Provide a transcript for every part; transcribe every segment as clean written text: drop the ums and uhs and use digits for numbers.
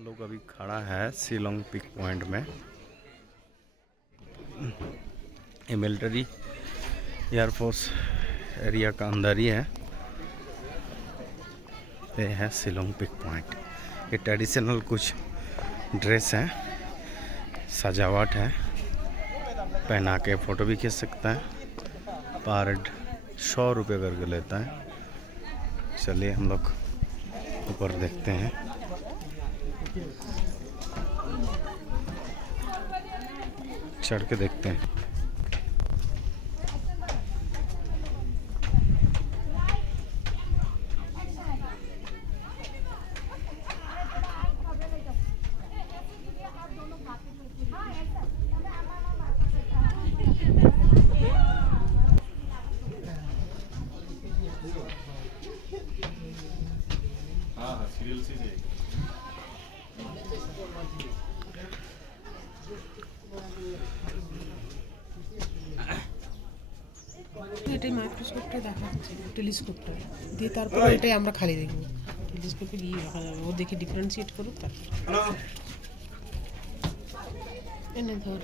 हम लोग अभी खड़ा है शिलोंग पिक पॉइंट में। ये मिलिट्री एयरफोर्स एरिया का अंदर ही है। ये है शिलोंग पिक पॉइंट। ये ट्रेडिशनल कुछ ड्रेस है, सजावट है, पहना के फ़ोटो भी खींच सकता है। पर 100 रुपये करके लेता है। चलिए हम लोग ऊपर देखते हैं। चढ़ के देखते हैं। हाँ सीरियल से এটাই মাইক্রোস্কোপটা দেখাচ্ছে, টেলিস্কোপটা দিয়ে তারপরে এটাই আমরা খালি দেখবো। টেলিস্কোপে গিয়ে দেখা যাবে, ও দেখে ডিফারেন্সিয়েট করুক তারপর। এনে ধর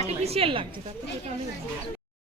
আর্টিফিশিয়াল লাগছে তারপর